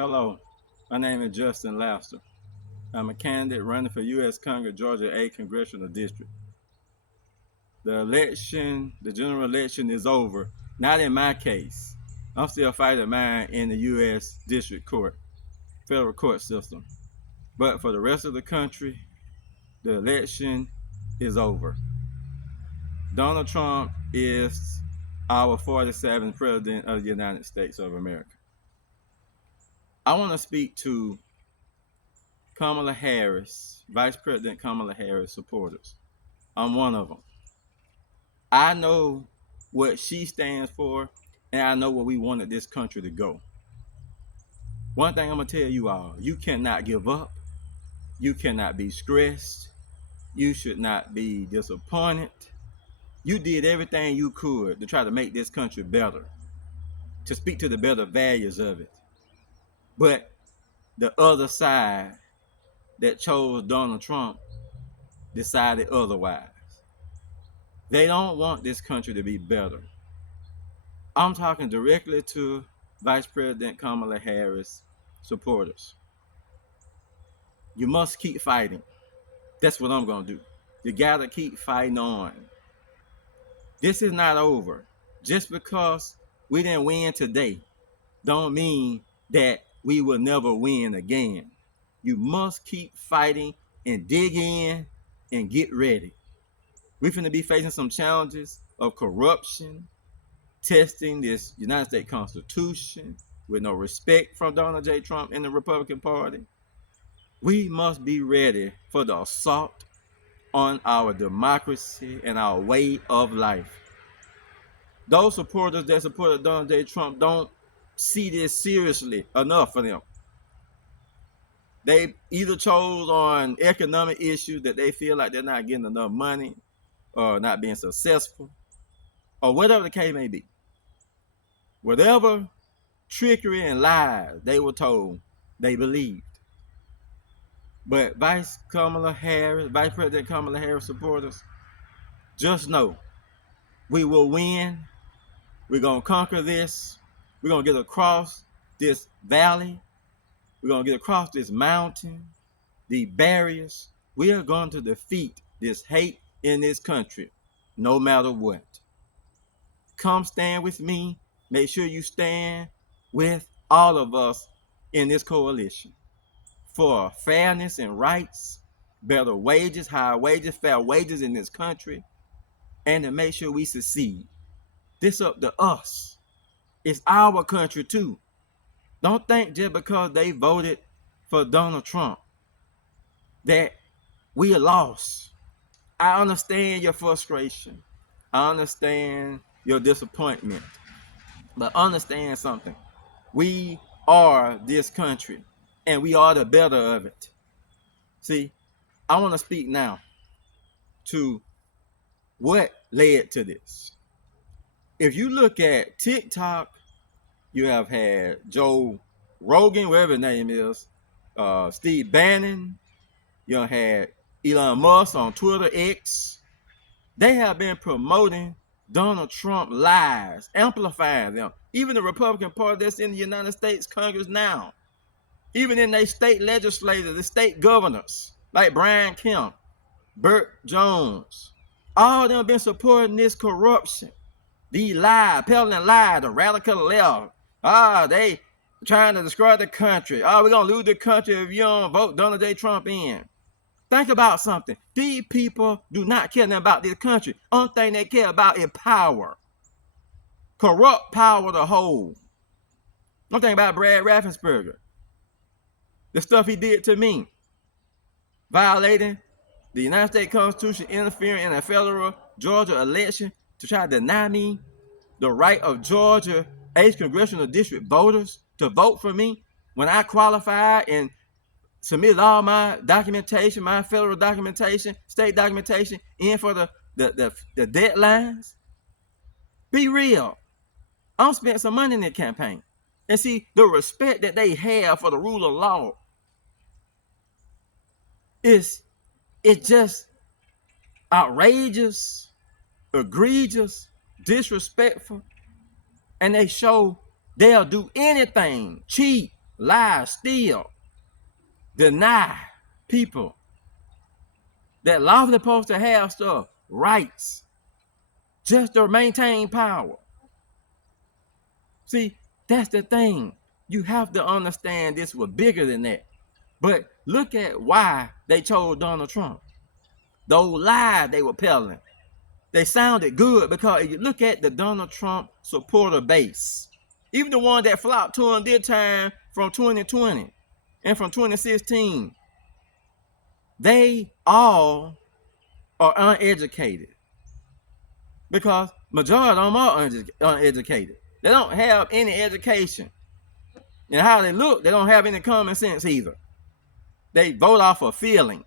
Hello, my name is Justin Laster. I'm a candidate running for U.S. Congress, Georgia 8 Congressional District. The general election is over. Not in my case. I'm still fighting mine in the U.S. District Court, federal court system. But for the rest of the country, the election is over. Donald Trump is our 47th president of the United States of America. I want to speak to Kamala Harris, Vice President Kamala Harris supporters. I'm one of them. I know what she stands for, and I know where we wanted this country to go. One thing I'm gonna tell you all, you cannot give up. You cannot be stressed. You should not be disappointed. You did everything you could to try to make this country better, to speak to the better values of it. But the other side that chose Donald Trump decided otherwise. They don't want this country to be better. I'm talking directly to Vice President Kamala Harris supporters. You must keep fighting. That's what I'm going to do. You got to keep fighting on. This is not over. Just because we didn't win today don't mean that we will never win again. You must keep fighting and dig in and get ready. We're going to be facing some challenges of corruption, testing this United States Constitution with no respect from Donald J. Trump and the Republican Party. We must be ready for the assault on our democracy and our way of life. Those supporters that supported Donald J. Trump don't see this seriously enough for them. They either chose on economic issues that they feel like they're not getting enough money or not being successful or whatever the case may be. Whatever trickery and lies they were told, they believed. But Vice President Kamala Harris supporters, just know we will win. We're going to conquer this. We're going to get across this valley. We're going to get across this mountain, the barriers. We are going to defeat this hate in this country, no matter what. Come stand with me. Make sure you stand with all of us in this coalition for fairness and rights, better wages, higher wages, fair wages in this country, and to make sure we succeed. This up to us. It's our country too. Don't think just because they voted for Donald Trump that we are lost. I understand your frustration. I understand your disappointment. But understand something. We are this country, and we are the better of it. See, I want to speak now to what led to this. If you look at TikTok, you have had Joe Rogan, whatever his name is, Steve Bannon, you had Elon Musk on Twitter X. They have been promoting Donald Trump lies, amplifying them. Even the Republican Party that's in the United States Congress now, even in their state legislators, the state governors, like Brian Kemp, Burt Jones, all of them been supporting this corruption, the lie, peddling lie, the radical left. They trying to destroy the country. We're going to lose the country if you don't vote Donald J. Trump in. Think about something. These people do not care about this country. Only thing they care about is power. Corrupt power to hold. One thing about Brad Raffensperger, the stuff he did to me, violating the United States Constitution, interfering in a federal Georgia election to try to deny me the right of Georgia 8th Congressional District voters to vote for me when I qualified and submitted all my documentation, my federal documentation, state documentation, in for the deadlines. Be real. I spent some money in that campaign. And see, the respect that they have for the rule of law it's just outrageous, egregious, disrespectful. And they show they'll do anything, cheat, lie, steal, deny people that lawfully supposed to have stuff, rights, just to maintain power. See, that's the thing. You have to understand this was bigger than that. But look at why they chose Donald Trump. Those lies they were peddling, they sounded good because if you look at the Donald Trump supporter base, even the one that flocked to him this time from 2020 and from 2016, they all are uneducated because majority of them are uneducated. They don't have any education. And how they look, they don't have any common sense either. They vote off a feeling.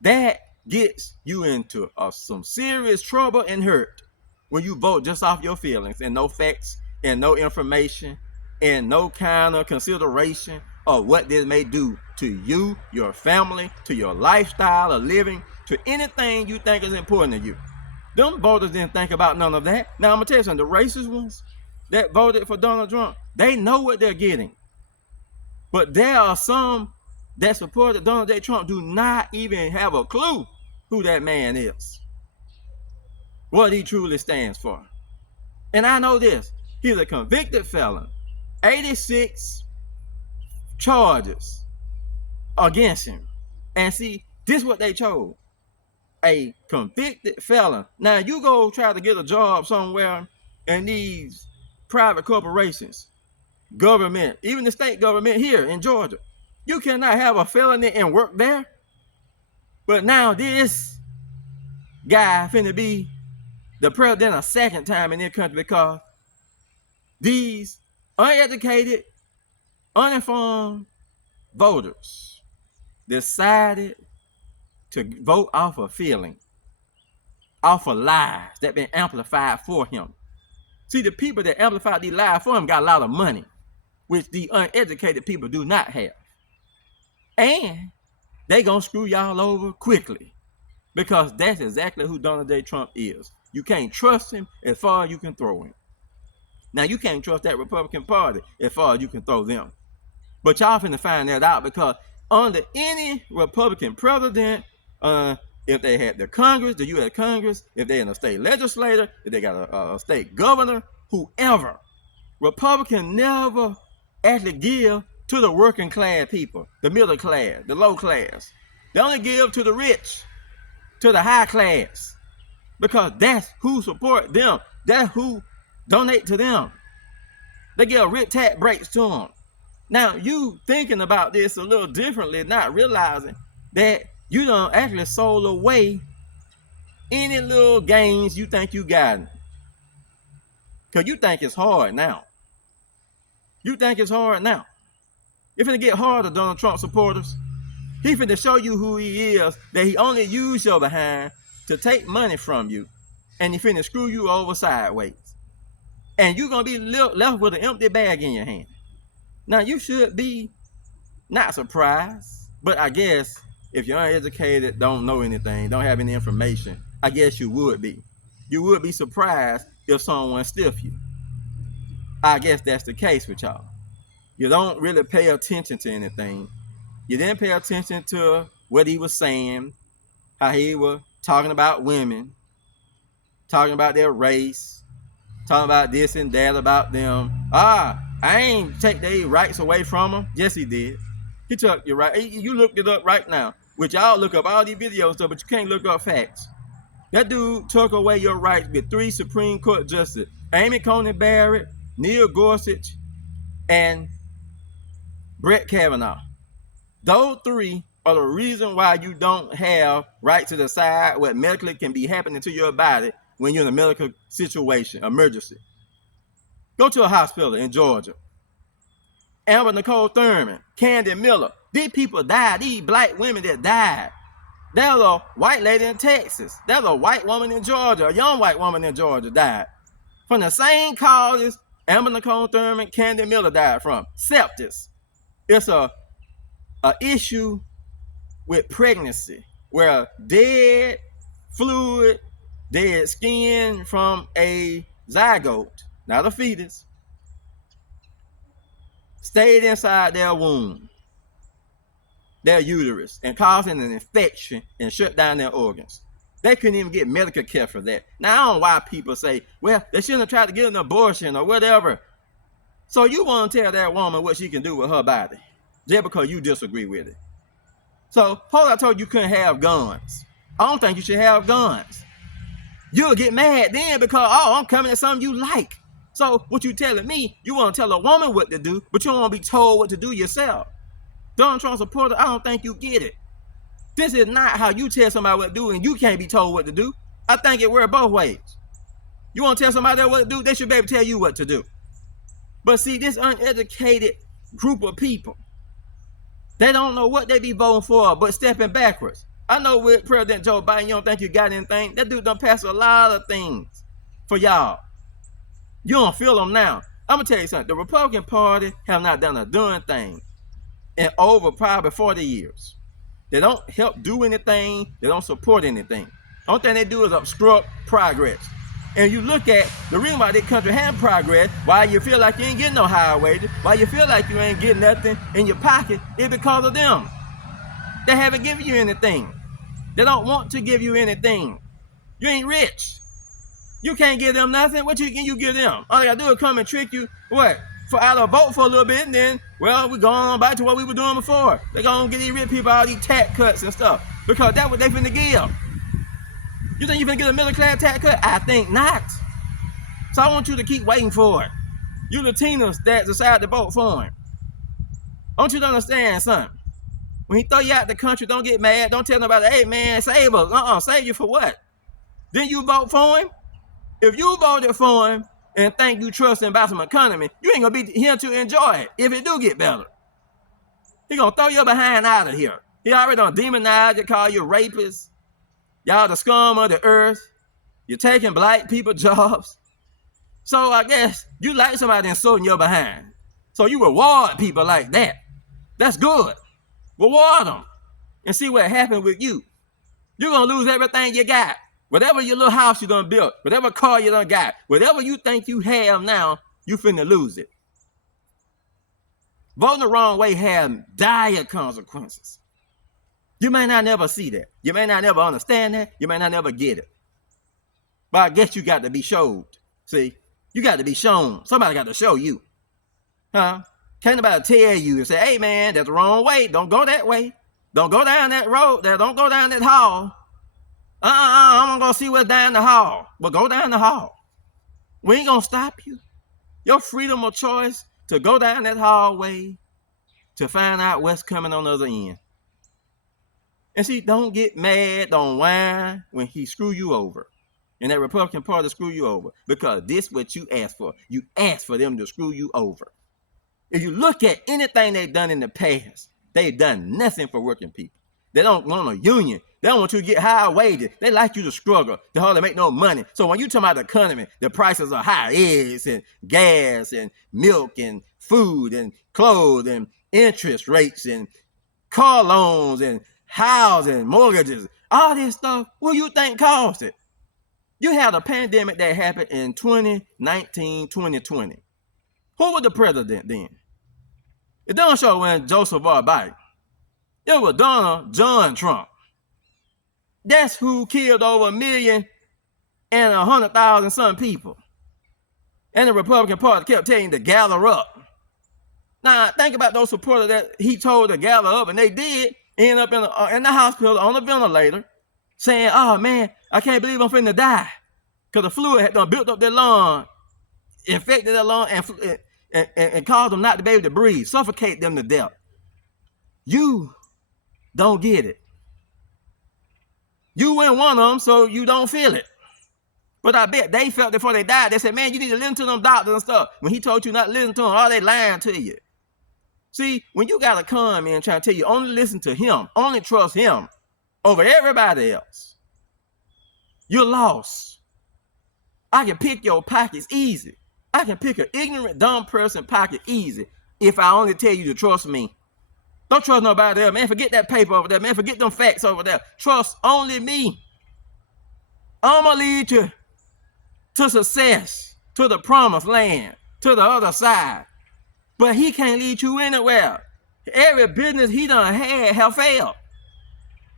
That gets you into some serious trouble and hurt when you vote just off your feelings and no facts and no information and no kind of consideration of what this may do to you, your family, to your lifestyle of living, to anything you think is important to you. Them voters didn't think about none of that. Now I'm gonna tell you something, the racist ones that voted for Donald Trump, they know what they're getting. But there are some that supported Donald J. Trump do not even have a clue who that man is, what he truly stands for. And I know this, he's a convicted felon, 86 charges against him. And see, this is what they chose, a convicted felon. Now you go try to get a job somewhere in these private corporations, government, even the state government here in Georgia, you cannot have a felony and work there. But now this guy finna be the president a second time in this country because these uneducated, uninformed voters decided to vote off a feeling, off of lies that been amplified for him. See, the people that amplified these lies for him got a lot of money, which the uneducated people do not have. And they gonna screw y'all over quickly because that's exactly who Donald J. Trump is. You can't trust him as far as you can throw him. Now you can't trust that Republican Party as far as you can throw them. But y'all finna find that out because under any Republican president, if they had the Congress, the U.S. Congress, if they're in a state legislator, if they got a state governor, whoever, Republican never actually give to the working class people, the middle class, the low class. They only give to the rich, to the high class, because that's who support them. That's who donate to them. They give rich tax breaks to them. Now, you thinking about this a little differently, not realizing that you don't actually sold away any little gains you think you got. Because you think it's hard now. You think it's hard now. It's finna get harder, Donald Trump supporters. He finna show you who he is, that he only used your behind to take money from you, and he finna screw you over sideways. And you're gonna be left with an empty bag in your hand. Now, you should be not surprised, but I guess if you're uneducated, don't know anything, don't have any information, I guess you would be. You would be surprised if someone stiff you. I guess that's the case with y'all. You don't really pay attention to anything. You didn't pay attention to what he was saying, how he was talking about women, talking about their race, talking about this and that about them. I ain't take their rights away from them. Yes, he did. He took your right. You looked it up right now, which y'all look up all these videos stuff, but you can't look up facts. That dude took away your rights with 3 Supreme Court justices, Amy Coney Barrett, Neil Gorsuch, and Brett Kavanaugh. Those 3 are the reason why you don't have right to decide what medically can be happening to your body when you're in a medical situation, emergency. Go to a hospital in Georgia. Amber Nicole Thurman, Candy Miller. These people died. These black women that died. There's a white lady in Texas. There's a white woman in Georgia. A young white woman in Georgia died from the same causes Amber Nicole Thurman, Candy Miller died from. Sepsis. It's a issue with pregnancy where dead fluid, dead skin from a zygote, not a fetus, stayed inside their womb, their uterus, and causing an infection and shut down their organs. They couldn't even get medical care for that. Now, I don't know why people say, well, they shouldn't have tried to get an abortion or whatever. So you want to tell that woman what she can do with her body just because you disagree with it. So, suppose I told you couldn't have guns. I don't think you should have guns. You'll get mad then because, oh, I'm coming at something you like. So what you telling me, you want to tell a woman what to do, but you don't want to be told what to do yourself. Donald Trump supporter, I don't think you get it. This is not how you tell somebody what to do and you can't be told what to do. I think it works both ways. You want to tell somebody what to do, they should be able to tell you what to do. But see, this uneducated group of people, they don't know what they be voting for, but stepping backwards. I know with President Joe Biden, you don't think you got anything. That dude done passed a lot of things for y'all. You don't feel them now. I'm going to tell you something. The Republican Party have not done a darn thing in over probably 40 years. They don't help do anything. They don't support anything. The only thing they do is obstruct progress. And you look at the reason why this country has progress, why you feel like you ain't getting no higher wages, why you feel like you ain't getting nothing in your pocket, is because of them. They haven't given you anything. They don't want to give you anything. You ain't rich. You can't give them nothing. What can you give them? All they gotta do is come and trick you, what? For out of vote for a little bit, and then, well, we're going back to what we were doing before. They're gonna get these rich people all these tax cuts and stuff. Because that's what they finna give. You think you finna get a middle class tax cut? I think not. So I want you to keep waiting for it. You Latinos that decide to vote for him. I want you to understand something. When he throw you out the country, don't get mad. Don't tell nobody, hey man, save us. Save you for what? Then you vote for him? If you voted for him and think you trust him about some economy, you ain't gonna be here to enjoy it if it do get better. He gonna throw your behind out of here. He already done demonized you, call you rapists. Y'all the scum of the earth. You're taking black people jobs. So I guess you like somebody insulting your behind. So you reward people like that. That's good. Reward them and see what happens with you. You're gonna lose everything you got. Whatever your little house you done built, whatever car you done got, whatever you think you have now, you finna lose it. Voting the wrong way have dire consequences. You may not never see that. You may not never understand that. You may not never get it. But I guess you got to be showed. See, you got to be shown. Somebody got to show you. Huh? Can't nobody tell you and say, hey man, that's the wrong way. Don't go that way. Don't go down that road there. Don't go down that hall. I'm gonna go see what's down the hall. Well, go down the hall. We ain't gonna stop you. Your freedom of choice to go down that hallway to find out what's coming on the other end. And see, don't get mad, don't whine when he screw you over. And that Republican Party screw you over. Because this is what you asked for. You asked for them to screw you over. If you look at anything they've done in the past, they've done nothing for working people. They don't want a union. They don't want you to get high wages. They like you to struggle. They hardly make no money. So when you talk about the economy, the prices are high. Eggs and gas and milk and food and clothes and interest rates and car loans and housing, mortgages, all this stuff. What do you think caused it? You had a pandemic that happened in 2019, 2020. Who was the president then? It don't show when Joseph R. Biden. It was Donald John Trump. That's who killed over 1,100,000 some people. And the Republican Party kept telling you to gather up. Now, think about those supporters that he told to gather up, and they did end up in the hospital on a ventilator saying, oh man, I can't believe I'm finna die. Because the fluid had done built up their lung, infected their lung, and caused them not to be able to breathe, suffocate them to death. You don't get it. You went one of them, so you don't feel it. But I bet they felt it before they died. They said, man, you need to listen to them doctors and stuff. When he told you not to listen to them, all they lying to you. See, when you got to come in trying to tell you only listen to him, only trust him over everybody else, you're lost. I can pick your pockets easy. I can pick an ignorant, dumb person pocket easy if I only tell you to trust me. Don't trust nobody else, man. Forget that paper over there, man. Forget them facts over there. Trust only me. I'm going to lead you to success, to the promised land, to the other side. But he can't lead you anywhere. Every business he done had have failed.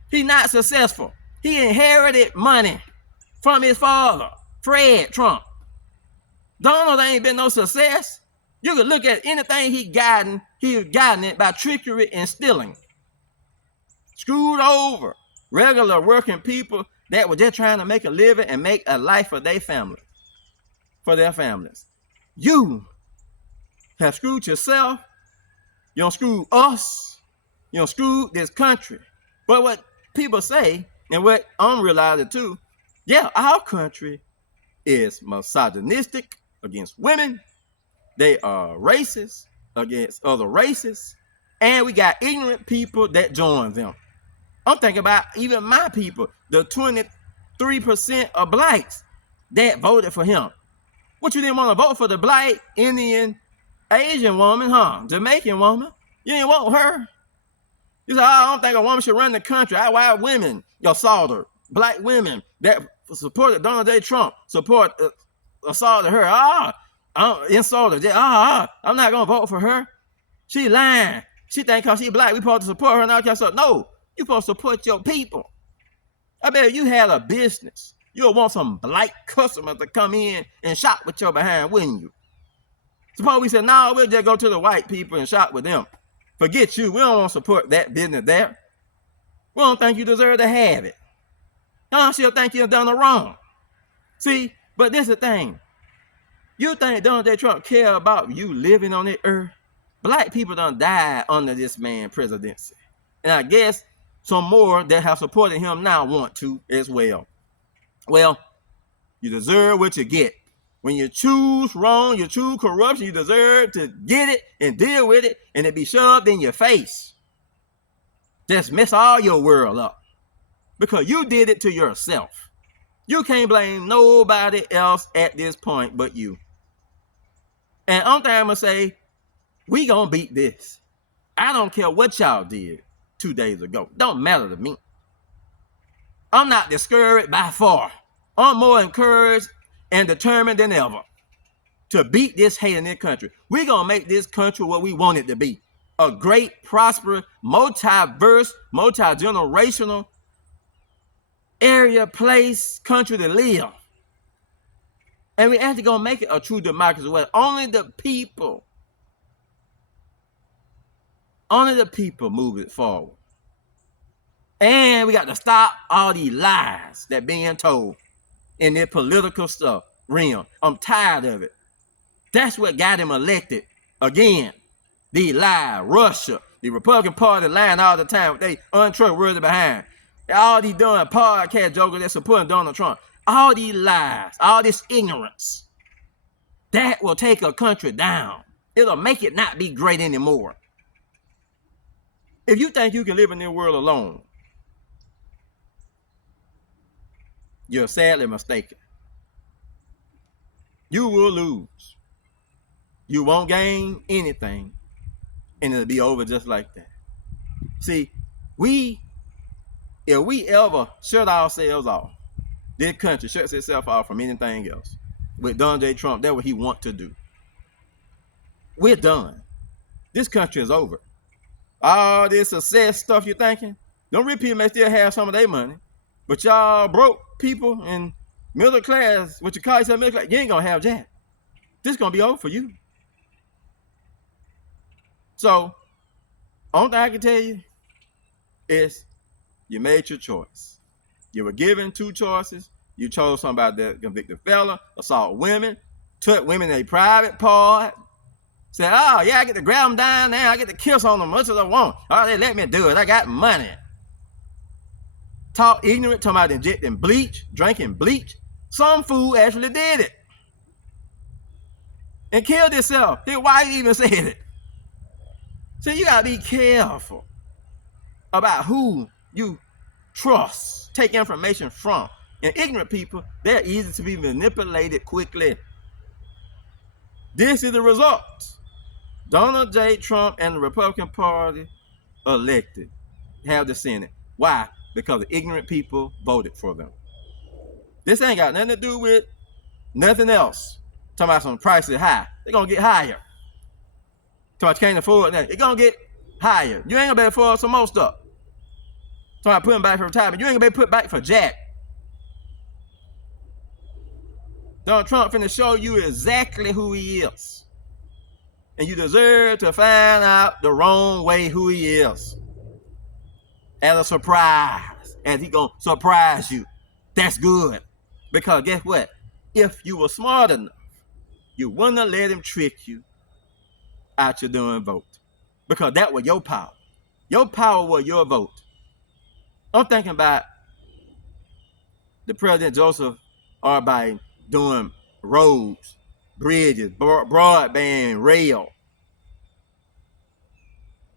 He's not successful. He inherited money from his father, Fred Trump. Donald ain't been no success. You can look at anything he gotten it by trickery and stealing. Screwed over regular working people that were just trying to make a living and make a life for their family, for their families. You have screwed yourself. You don't screw us. You don't screw this country. But what people say, and what I'm realizing too, yeah, our country is misogynistic against women. They are racist against other races. And we got ignorant people that join them. I'm thinking about even my people, the 23% of blacks that voted for him. What, you didn't want to vote for the black, Indian, Asian woman, huh? Jamaican woman? You didn't want her? You said, oh, I don't think a woman should run the country. Why women, assaulted, black women that supported Donald J. Trump, assaulted her. Insulted. I'm not going to vote for her. She lying. She think because she black, we supposed to support her and all that stuff. No, you supposed to support your people. I bet if you had a business, you'll want some black customers to come in and shop with your behind, wouldn't you? Suppose we said, no, we'll just go to the white people and shop with them. Forget you. We don't want to support that business there. We don't think you deserve to have it. I still think you've done it wrong. See, but this is the thing. You think Donald J. Trump care about you living on the earth? Black people done died under this man's presidency. And I guess some more that have supported him now want to as well. Well, you deserve what you get. When you choose wrong, you choose corruption, you deserve to get it and deal with it, and it be shoved in your face. Just mess all your world up. Because you did it to yourself. You can't blame nobody else at this point but you. And I'm going to say, we going to beat this. I don't care what y'all did 2 days ago. Don't matter to me. I'm not discouraged by far. I'm more encouraged and determined than ever to beat this hate in this country. We're going to make this country what we want it to be. A great, prosperous, multiverse, multi-generational area, place, country to live. And we actually going to make it a true democracy where only the people move it forward. And we got to stop all these lies that being told in their political stuff realm. I'm tired of it. That's what got him elected again. These lies, Russia, the Republican Party lying all the time. They untrustworthy behind. All these doing podcast jokers that supporting Donald Trump. All these lies, all this ignorance, that will take a country down. It'll make it not be great anymore. If you think you can live in this world alone, you're sadly mistaken. You will lose. You won't gain anything, and it'll be over just like that. See, if we ever shut ourselves off, this country shuts itself off from anything else. With Donald J. Trump, that's what he wants to do. We're done. This country is over. All this success stuff you're thinking, them rich people may still have some of their money, but y'all broke people in middle class, what you call yourself middle class, you ain't gonna have that. This is gonna be over for you. So, only thing I can tell you is you made your choice. You were given two choices. You chose somebody that convicted fella, assault women, took women in a private part, said, oh, yeah, I get to grab them down now. I get to kiss on them much as I want. Oh, they let me do it. I got money. Talk ignorant, talking about injecting bleach, drinking bleach. Some fool actually did it and killed himself. His wife even said it. So you got to be careful about who you trust, take information from. And ignorant people, they're easy to be manipulated quickly. This is the result. Donald J. Trump and the Republican Party elected, have the Senate. Why? Because the ignorant people voted for them. This ain't got nothing to do with nothing else. Talking about some prices high. They're going to get higher. So I can't afford that. It's gonna get higher. You ain't gonna be able to afford some more stuff. So I put him back for retirement. You ain't gonna be able to put back for jack. Donald Trump finna show you exactly who he is. And you deserve to find out the wrong way who he is. As a surprise. And he gonna surprise you. That's good. Because guess what? If you were smart enough, you wouldn't have let him trick you out your doing vote. Because that was your power. Your power was your vote. I'm thinking about the President Joseph R. Biden doing roads, bridges, broadband, rail.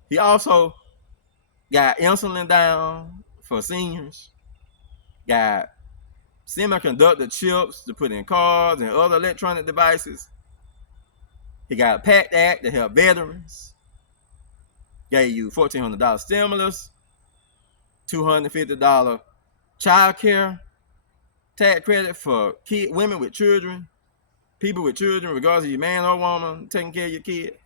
He also got insulin down for seniors, got semiconductor chips to put in cars and other electronic devices. He got a PACT Act to help veterans. Gave you $1,400 stimulus, $250 child care, tax credit for women with children, people with children, regardless of your man or woman, taking care of your kid.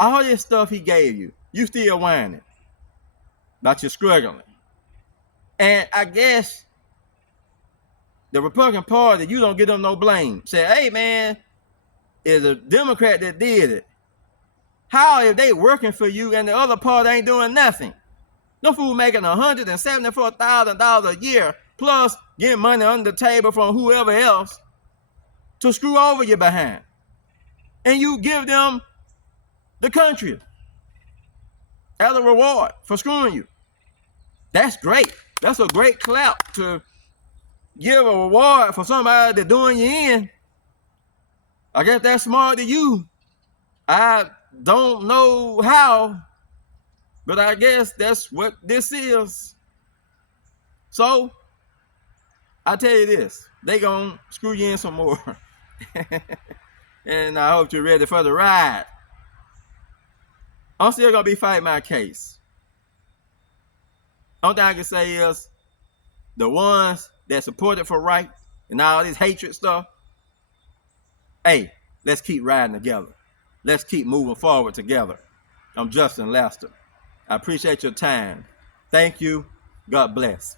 All this stuff he gave you, you still whining about you're struggling. And I guess the Republican Party, you don't give them no blame. Say, hey man, it's a Democrat that did it. How if they working for you and the other party ain't doing nothing? No fool making $174,000 a year plus getting money under the table from whoever else to screw over your behind. And you give them the country as a reward for screwing you. That's great. That's a great clap to give a reward for somebody that's doing you in. I guess that's smart to you. I don't know how, but I guess that's what this is. So, I tell you this, they gonna screw you in some more. And I hope you're ready for the ride. I'm still gonna be fighting my case. Only thing I can say is the ones that support it for right and all this hatred stuff, hey, let's keep riding together. Let's keep moving forward together. I'm Justin Lester. I appreciate your time. Thank you. God bless.